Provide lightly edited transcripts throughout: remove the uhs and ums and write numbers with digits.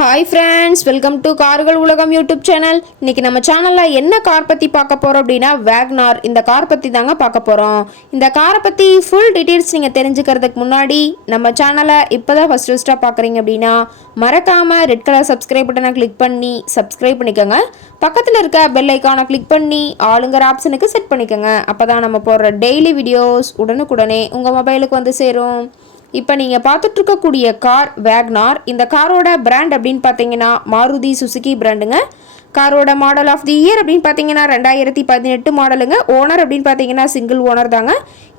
Hi friends, welcome to கார்கள் உலகம் YouTube channel. இன்றைக்கி நம்ம சேனலில் என்ன கார் பற்றி பார்க்க போகிறோம் அப்படின்னா வேக்னார். இந்த கார் பற்றி தாங்க பார்க்க போகிறோம். இந்த காரை பற்றி ஃபுல் டீட்டெயில்ஸ் நீங்கள் தெரிஞ்சுக்கிறதுக்கு முன்னாடி நம்ம சேனலை இப்போ தான் ஃபஸ்ட்டாக பார்க்குறீங்க அப்படின்னா மறக்காமல் ரெட் கலர் சப்ஸ்கிரைப் பட்டனை கிளிக் பண்ணி சப்ஸ்கிரைப் பண்ணிக்கோங்க. பக்கத்தில் இருக்க பெல் ஐக்கானை கிளிக் பண்ணி ஆளுங்கிற ஆப்ஷனுக்கு செட் பண்ணிக்கோங்க. அப்போ தான் நம்ம போடுற டெய்லி வீடியோஸ் உடனுக்குடனே உங்கள் மொபைலுக்கு வந்து சேரும். இப்போ நீங்கள் பார்த்துட்ருக்கக்கூடிய கார் வேக்னார். இந்த காரோட பிராண்ட் அப்படின்னு பார்த்தீங்கன்னா மாருதி சுசுகி பிராண்டுங்க. காரோட மாடல் ஆஃப் தி இயர் அப்படின்னு பார்த்தீங்கன்னா 2018 மாடலுங்க. ஓனர் அப்படின்னு பார்த்தீங்கன்னா சிங்கிள் ஓனர் தாங்க.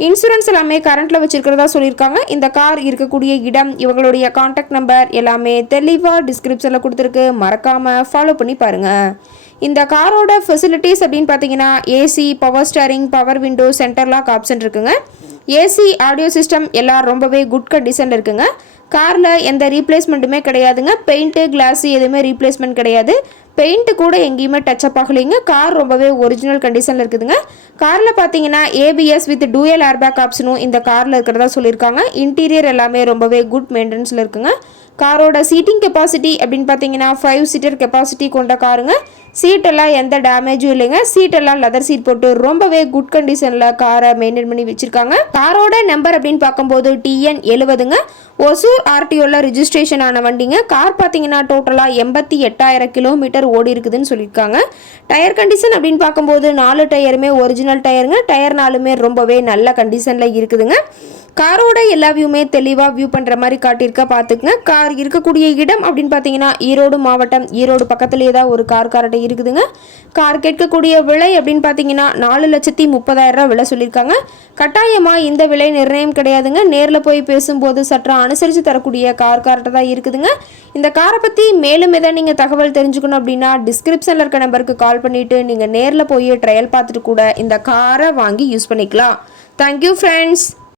இன்சூரன்ஸ் எல்லாமே கரண்ட்டில் வச்சுருக்கிறதா சொல்லியிருக்காங்க. இந்த கார் இருக்கக்கூடிய இடம், இவங்களுடைய கான்டாக்ட் நம்பர் எல்லாமே தெளிவாக டிஸ்கிரிப்ஷனில் கொடுத்துருக்கு. மறக்காமல் ஃபாலோ பண்ணி பாருங்கள். இந்த காரோட ஃபெசிலிட்டிஸ் அப்படின்னு பார்த்தீங்கன்னா AC, power steering, power window, center lock option இருக்குங்க. ஏசி, ஆடியோ சிஸ்டம் எல்லாம் ரொம்பவே குட் கண்டிஷனில் இருக்குங்க. காரில் எந்த ரீப்ளேஸ்மெண்ட்டுமே கிடையாதுங்க. பெயிண்ட்டு, கிளாஸு எதுவுமே ரீப்ளேஸ்மெண்ட் கிடையாது. பெயிண்ட்டு கூட எங்கேயுமே டச்சப் ஆகலைங்க. கார் ரொம்பவே ஒரிஜினல் கண்டிஷனில் இருக்குதுங்க. காரில் பார்த்தீங்கன்னா ஏபிஎஸ் வித் டூயல் ஏர்பேக் ஆப்ஷனும் இந்த காரில் இருக்கிறதா சொல்லியிருக்காங்க. இன்டீரியர் எல்லாமே ரொம்பவே குட் மெயின்டெனன்ஸில் இருக்குங்க. காரோட சீட்டிங் கெப்பாசிட்டி அப்படின்னு பார்த்தீங்கன்னா 5 சீட்டர் கெப்பாசிட்டி கொண்ட காருங்க. சீட்டெல்லாம் எந்த டேமேஜும் இல்லைங்க. சீட்டெல்லாம் லெதர் சீட் போட்டு ரொம்பவே குட் கண்டிஷனில் காரை மெயின்டைன் பண்ணி வச்சுருக்காங்க. காரோட நம்பர் அப்படின்னு பார்க்கும்போது TN 70ங்க. ஒசூர் RTOவில் ரிஜிஸ்ட்ரேஷன் ஆன வண்டிங்க. கார் பார்த்தீங்கன்னா டோட்டலாக 88,000 கிலோமீட்டர் ஓடி இருக்குதுன்னு சொல்லியிருக்காங்க. டயர் கண்டிஷன் அப்படின்னு பார்க்கும்போது 4 டயருமே ஒரிஜினல் டயருங்க. டயர் 4மே ரொம்பவே நல்ல கண்டிஷனில் இருக்குதுங்க. காரோட எல்லா வியூமே தெளிவாக வியூ பண்ணுற மாதிரி காட்டியிருக்க பார்த்துக்குங்க. கார் இருக்கக்கூடிய இடம் அப்படின்னு பார்த்தீங்கன்னா ஈரோடு மாவட்டம். ஈரோடு பக்கத்துலேயே தான் ஒரு கார் கார்ட்டை இருக்குதுங்க. கார் கேட்கக்கூடிய விலை அப்படின்னு பார்த்தீங்கன்னா 4,30,000 விலை சொல்லியிருக்காங்க. கட்டாயமாக இந்த விலை நிர்ணயம் கிடையாதுங்க. நேரில் போய் பேசும்போது சற்று அனுசரித்து தரக்கூடிய கார் கார்ட்டை தான் இருக்குதுங்க. இந்த காரை பற்றி மேலும் எதாவது நீங்கள் தகவல் தெரிஞ்சுக்கணும் அப்படின்னா டிஸ்கிரிப்ஷனில் இருக்க நம்பருக்கு கால் பண்ணிவிட்டு நீங்கள் நேரில் போய் ட்ரையல் பார்த்துட்டு கூட இந்த காரை வாங்கி யூஸ் பண்ணிக்கலாம். Thank you friends.